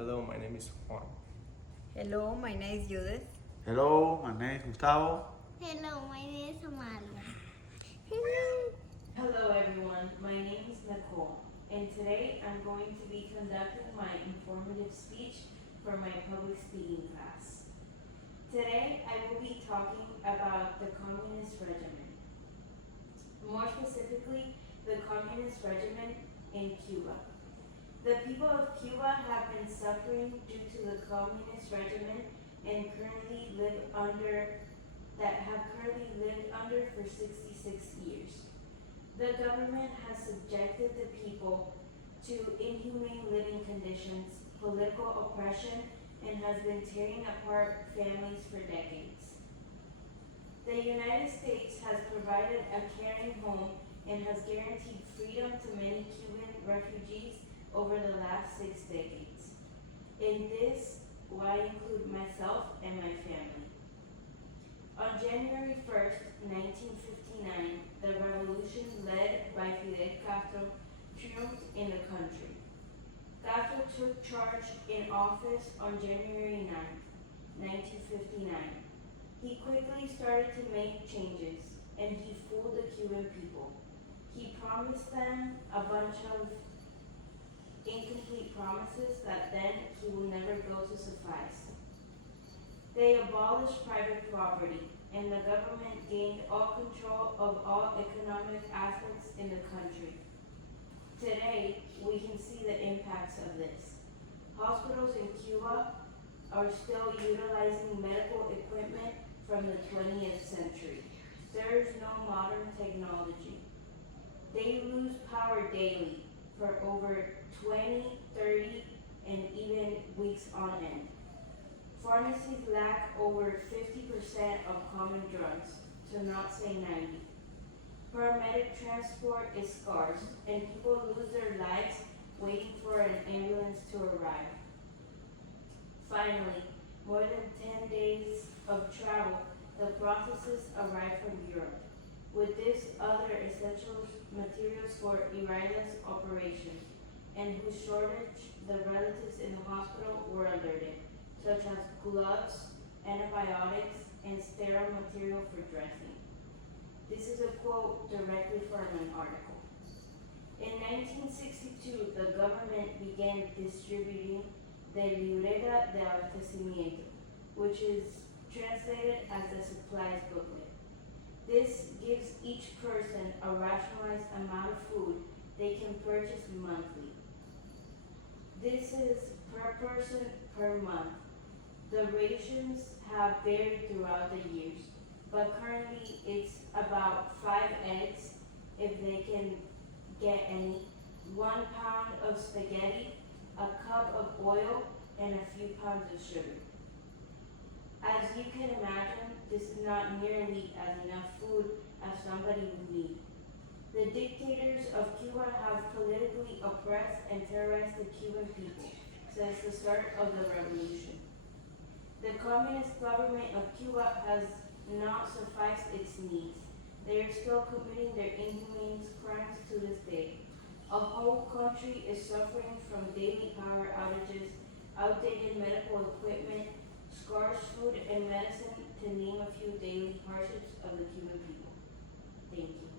Hello, my name is Juan. Hello, my name is Judith. Hello, my name is Gustavo. Hello, my name is Amalia. Hello everyone, my name is Nicole, and today I'm going to be conducting my informative speech for my public speaking class. Today I will be talking about the communist regimen. More specifically, the communist regimen in Cuba. The people of Cuba have been suffering due to the communist regimen and have currently lived under for 66 years. The government has subjected the people to inhumane living conditions, political oppression, and has been tearing apart families for decades. The United States has provided a caring home and has guaranteed freedom to many Cuban refugees over the last 6 decades. In this, I include myself and my family. On January 1st, 1959, the revolution led by Fidel Castro triumphed in the country. Castro took charge in office on January 9th, 1959. He quickly started to make changes, and he fooled the Cuban people. He promised them a bunch of incomplete promises that then he will never go to suffice. They abolished private property, and the government gained all control of all economic aspects in the country. Today, we can see the impacts of this. Hospitals in Cuba are still utilizing medical equipment from the 20th century. There is no modern technology. They lose power daily for over 20, 30, and even weeks on end. Pharmacies lack over 50% of common drugs, to not say 90. Paramedic transport is scarce, and people lose their lives waiting for an ambulance to arrive. Finally, more than 10 days of travel, the processes arrive from Europe. With this, other essential materials for Irila's operation, and whose shortage the relatives in the hospital were alerted, such as gloves, antibiotics, and sterile material for dressing. This is a quote directly from an article. In 1962, the government began distributing the Libreta de Abastecimiento, which is translated as the supplies booklet. This gives each person a rationalized amount of food they can purchase monthly. This is per person per month. The rations have varied throughout the years, but currently it's about 5 eggs, if they can get any, 1 pound of spaghetti, a cup of oil, and a few pounds of sugar. As you can imagine, this is not nearly as enough food as somebody would need. The dictators of Cuba have politically oppressed and terrorized the Cuban people since the start of the revolution. The communist government of Cuba has not sufficed its needs. They are still committing their inhumane crimes to this day. A whole country is suffering from daily power outages, outdated medical equipment, scarce food and medicine, to name a few daily hardships of the Cuban people. Thank you.